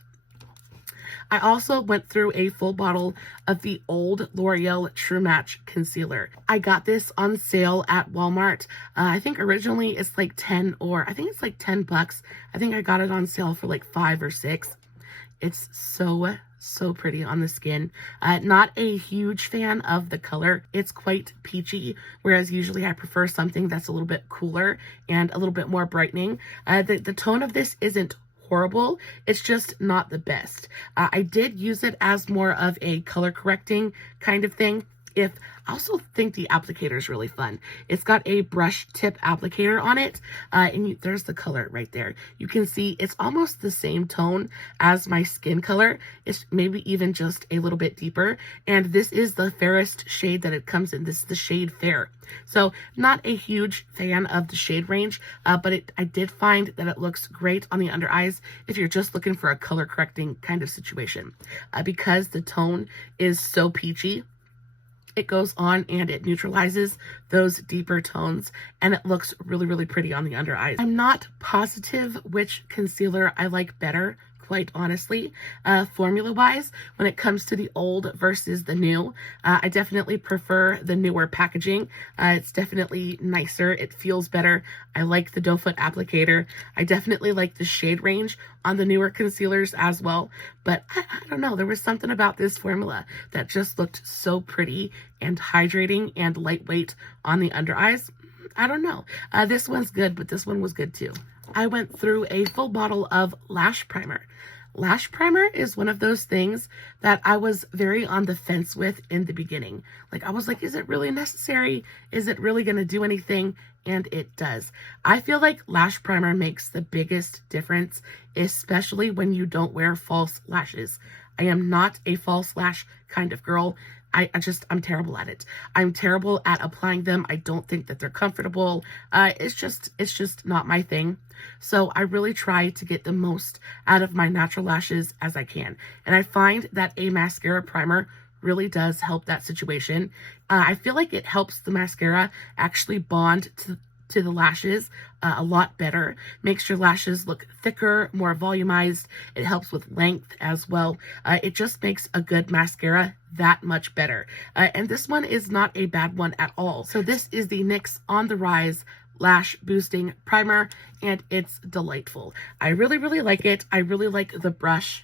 I also went through a full bottle of the old L'Oreal True Match Concealer. I got this on sale at Walmart. I think originally it's like 10 or I think it's like $10. I think I got it on sale for like 5 or 6. It's so pretty on the skin. Not a huge fan of the color. It's quite peachy, whereas usually I prefer something that's a little bit cooler and a little bit more brightening. The tone of this isn't horrible. It's just not the best. I did use it as more of a color correcting kind of thing. I also think the applicator is really fun. It's got a brush tip applicator on it, and there's the color right there. You can see it's almost the same tone as my skin color. It's maybe even just a little bit deeper, and this is the fairest shade that it comes in. This is the shade Fair. So not a huge fan of the shade range, but I did find that it looks great on the under eyes if you're just looking for a color correcting kind of situation. Because the tone is so peachy, it goes on and it neutralizes those deeper tones, and it looks really pretty on the under eyes. I'm not positive which concealer I like better, quite honestly, formula-wise, when it comes to the old versus the new. I definitely prefer the newer packaging. It's definitely nicer. It feels better. I like the doe foot applicator. I definitely like the shade range on the newer concealers as well. But I don't know, there was something about this formula that just looked so pretty and hydrating and lightweight on the under eyes. I don't know. This one's good, but this one was good too. I went through a full bottle of lash primer. Lash primer is one of those things that I was very on the fence with in the beginning. Like, I was like, is it really necessary? Is it really going to do anything? And it does. I feel like lash primer makes the biggest difference, especially when you don't wear false lashes. I am not a false lash kind of girl. I'm terrible at it. I'm terrible at applying them. I don't think that they're comfortable. It's just not my thing. So I really try to get the most out of my natural lashes as I can. And I find that a mascara primer really does help that situation. I feel like it helps the mascara actually bond to the lashes a lot better. Makes your lashes look thicker, more volumized. It helps with length as well. It just makes a good mascara that much better. And this one is not a bad one at all. So this is the NYX On The Rise Lash Boosting Primer, and it's delightful. I really like it. I really like the brush.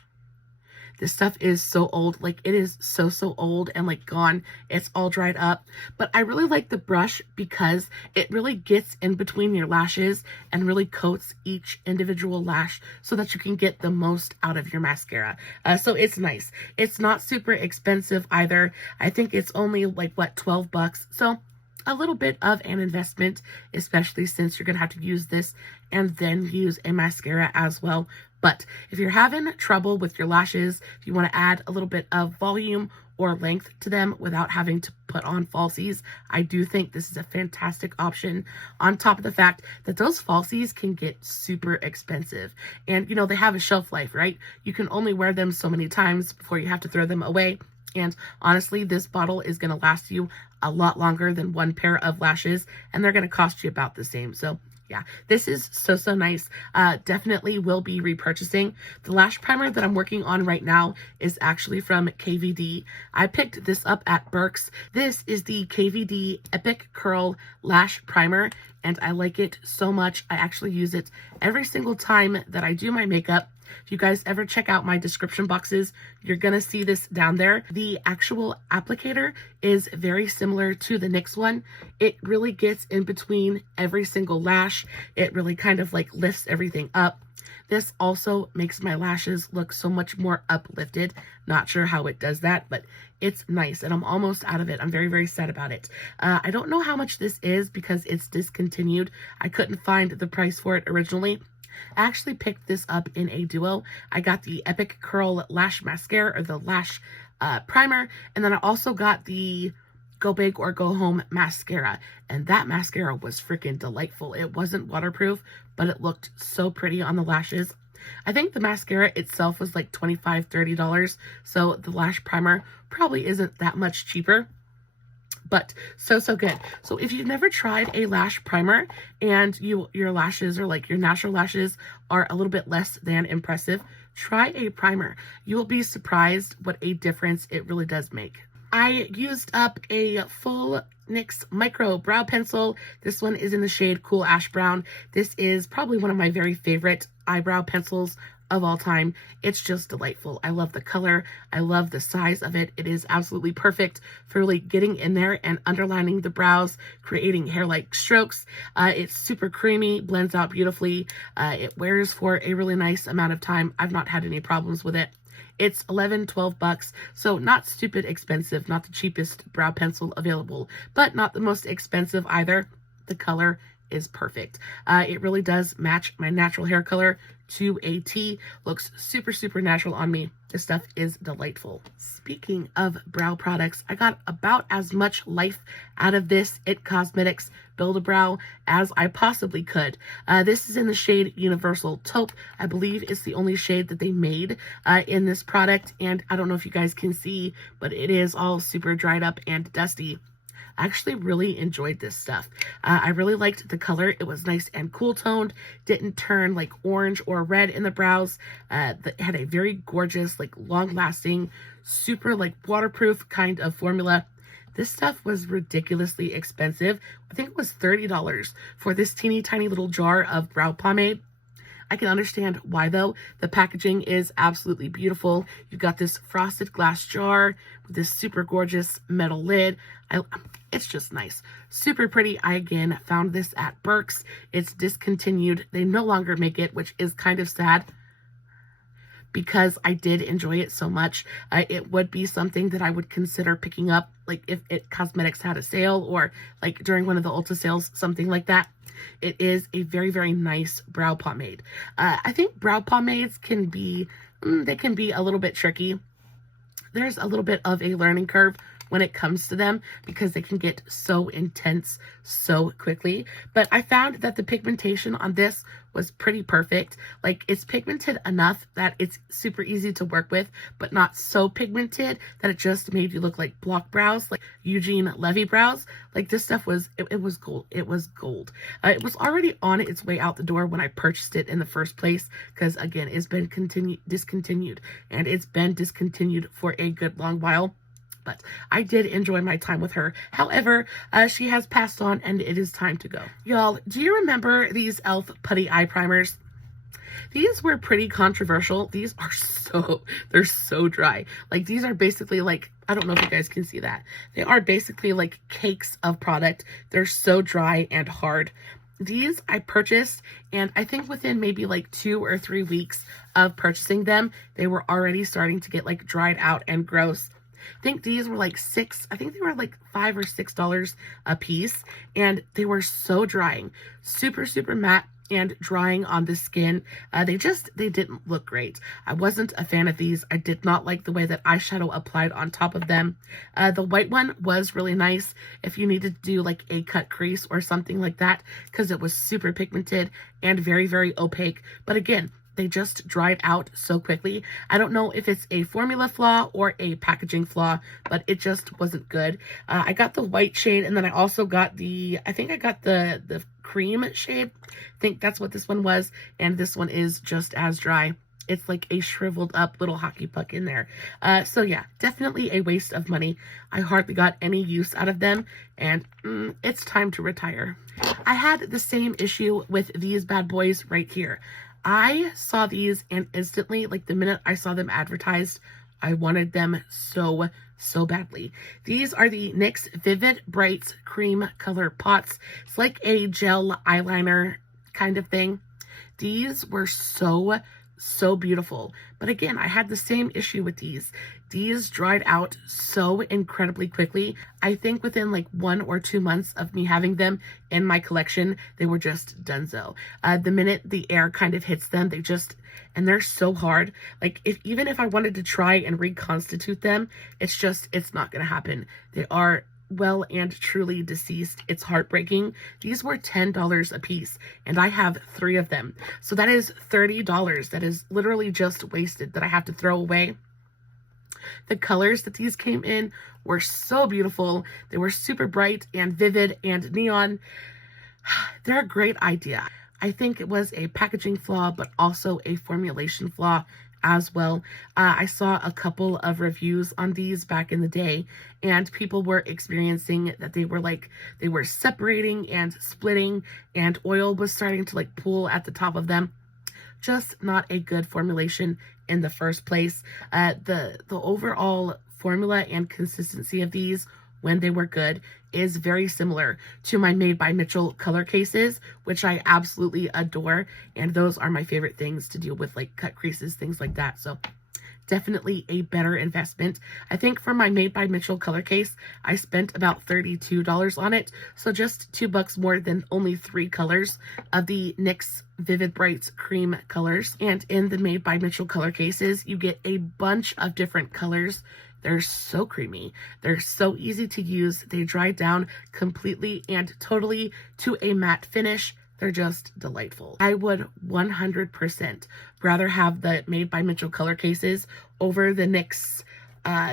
This stuff is so old. Like, it is so old and like gone. It's all dried up. But I really like the brush because it really gets in between your lashes and really coats each individual lash so that you can get the most out of your mascara. So it's nice. It's not super expensive either. I think it's only like, what, $12? So a little bit of an investment, especially since you're going to have to use this and then use a mascara as well. But if you're having trouble with your lashes, if you want to add a little bit of volume or length to them without having to put on falsies, I do think this is a fantastic option, on top of the fact that those falsies can get super expensive. And, you know, they have a shelf life, right? You can only wear them so many times before you have to throw them away. And honestly, this bottle is going to last you a lot longer than one pair of lashes, and they're going to cost you about the same. So Yeah, this is so nice. Definitely will be repurchasing. The lash primer that I'm working on right now is actually from KVD. I picked this up at Burke's. This is the KVD Epic Curl Lash Primer, and I like it so much. I actually use it every single time that I do my makeup. If you guys ever check out my description boxes, you're gonna see this down there. The actual applicator is very similar to the NYX one. It really gets in between every single lash. It really kind of like lifts everything up. This also makes my lashes look so much more uplifted. Not sure how it does that, but it's nice, and I'm almost out of it. I'm very sad about it. I don't know how much this is because it's discontinued. I couldn't find the price for it originally. I actually picked this up in a duo. I got the Epic Curl Lash Mascara, or the Lash Primer, and then I also got the Go Big or Go Home Mascara, and that mascara was freaking delightful. It wasn't waterproof, but it looked so pretty on the lashes. I think the mascara itself was like $25, $30, so the lash primer probably isn't that much cheaper. But so good. So if you've never tried a lash primer and your lashes, or like your natural lashes, are a little bit less than impressive, try a primer. You will be surprised what a difference it really does make. I used up a full NYX Micro Brow Pencil. This one is in the shade Cool Ash Brown. This is probably one of my very favorite eyebrow pencils of all time. It's just delightful. I love the color. I love the size of it. It is absolutely perfect for really getting in there and underlining the brows, creating hair-like strokes. It's super creamy, blends out beautifully. It wears for a really nice amount of time. I've not had any problems with it. It's $11, $12, so not stupid expensive, not the cheapest brow pencil available, but not the most expensive either. The color is perfect. It really does match my natural hair color to a T. Looks super natural on me. This stuff is delightful. Speaking of brow products, I got about as much life out of this It Cosmetics Build-A-Brow as I possibly could. This is in the shade Universal Taupe. I believe it's the only shade that they made in this product, and I don't know if you guys can see, but it is all super dried up and dusty. I actually really enjoyed this stuff. I really liked the color. It was nice and cool toned. Didn't turn like orange or red in the brows. It had a very gorgeous, like long lasting, super like waterproof kind of formula. This stuff was ridiculously expensive. I think it was $30 for this teeny tiny little jar of brow pomade. I can understand why though. The packaging is absolutely beautiful. You've got this frosted glass jar with this super gorgeous metal lid. It's just nice. Super pretty. I again found this at Burke's. It's discontinued. They no longer make it, which is kind of sad, because I did enjoy it so much. It would be something that I would consider picking up, like if It Cosmetics had a sale, or like during one of the Ulta sales, something like that. It is a very nice brow pomade. I think brow pomades can be, they can be a little bit tricky. There's a little bit of a learning curve when it comes to them, because they can get so intense so quickly. But I found that the pigmentation on this was pretty perfect. Like, it's pigmented enough that it's super easy to work with, but not so pigmented that it just made you look like block brows, like Eugene Levy brows. Like, this stuff was, it was gold. It was gold. It was already on its way out the door when I purchased it in the first place, because again, it's been discontinued, and it's been discontinued for a good long while. But I did enjoy my time with her. However, she has passed on, and it is time to go. Y'all, do you remember these e.l.f. putty eye primers? These were pretty controversial. These are they're so dry. Like, these are basically like, I don't know if you guys can see that. They are basically like cakes of product. They're so dry and hard. These I purchased, and I think within maybe like 2 or 3 weeks of purchasing them, they were already starting to get like dried out and gross. I think these were like I think they were like $5 or $6 a piece, and they were so drying, super matte and drying on the skin. They didn't look great. I wasn't a fan of these. I did not like the way that eyeshadow applied on top of them. The white one was really nice if you needed to do like a cut crease or something like that, because it was super pigmented and very opaque. But again, they just dried out so quickly. I don't know if it's a formula flaw or a packaging flaw, but it just wasn't good. I got the white shade, and then I also got I think I got the cream shade. I think that's what this one was, and this one is just as dry. It's like a shriveled up little hockey puck in there. So yeah, definitely a waste of money. I hardly got any use out of them, and it's time to retire. I had the same issue with these bad boys right here. I saw these and instantly, like the minute I saw them advertised, I wanted them so badly. These are the NYX Vivid Brights Cream Color Pots. It's like a gel eyeliner kind of thing. These were so beautiful. But again, I had the same issue with these. These dried out so incredibly quickly. I think within like 1 or 2 months of me having them in my collection, they were just donezo. The minute the air kind of hits them, and they're so hard. Like even if I wanted to try and reconstitute them, it's not gonna happen. They are well and truly deceased. It's heartbreaking. These were $10 a piece, and I have 3 of them. So that is $30 that is literally just wasted that I have to throw away. The colors that these came in were so beautiful. They were super bright and vivid and neon. They're a great idea. I think it was a packaging flaw, but also a formulation flaw as well. I saw a couple of reviews on these back in the day, and people were experiencing that they were separating and splitting, and oil was starting to like pool at the top of them. Just not a good formulation in the first place. The overall formula and consistency of these when they were good is very similar to my Made by Mitchell color cases, which I absolutely adore, and those are my favorite things to deal with, like cut creases, things like that. So definitely a better investment. I think for my Made by Mitchell color case, I spent about $32 on it, so just $2 more than only 3 colors of the NYX Vivid Brights cream colors. And in the Made by Mitchell color cases, you get a bunch of different colors. They're so creamy. They're so easy to use. They dry down completely and totally to a matte finish. They're just delightful. I would 100% rather have the Made by Mitchell color cases over the NYX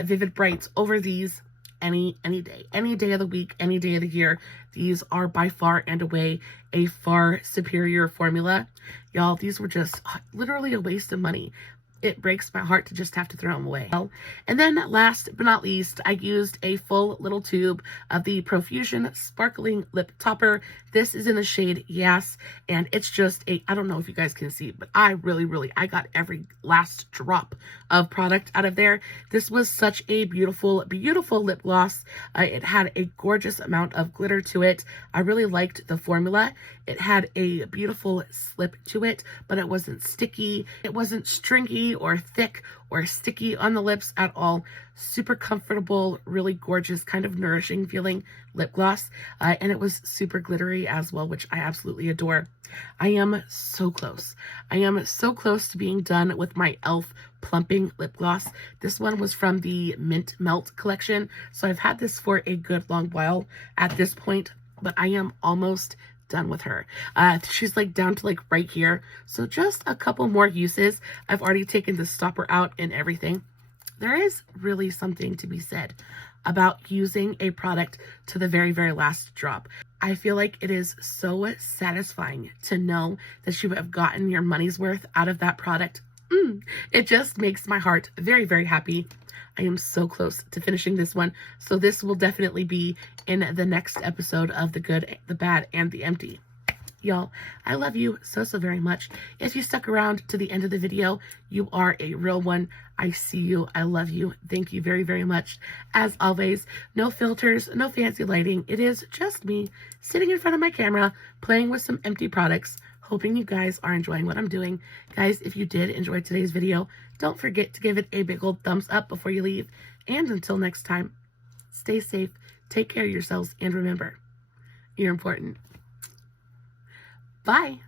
Vivid Brights over these any day of the week, any day of the year. These are by far and away a far superior formula. Y'all, these were just literally a waste of money. It breaks my heart to just have to throw them away. And then last but not least, I used a full little tube of the Profusion Sparkling Lip Topper. This is in the shade Yes, and it's just I don't know if you guys can see, but I got every last drop of product out of there. This was such a beautiful lip gloss. It had a gorgeous amount of glitter to it. I really liked the formula. It had a beautiful slip to it, but it wasn't sticky. It wasn't stringy or thick or sticky on the lips at all. Super comfortable, really gorgeous, kind of nourishing feeling lip gloss. And it was super glittery as well, which I absolutely adore. I am so close. I am so close to being done with my e.l.f. Plumping lip gloss. This one was from the Mint Melt collection, so I've had this for a good long while at this point, but I am almost done with her. She's like down to like right here, so just a couple more uses. I've already taken the stopper out and everything. There is really something to be said about using a product to the very last drop. I feel like it is so satisfying to know that you have gotten your money's worth out of that product. It just makes my heart very happy. I am so close to finishing this one, so this will definitely be in the next episode of The Good, the Bad, and the Empty. Y'all, I love you so very much. If you stuck around to the end of the video, you are a real one. I see you. I love you. Thank you very much. As always, no filters, no fancy lighting. It is just me sitting in front of my camera, playing with some empty products, hoping you guys are enjoying what I'm doing. Guys, if you did enjoy today's video, don't forget to give it a big old thumbs up before you leave. And until next time, stay safe, take care of yourselves, and remember, you're important. Bye.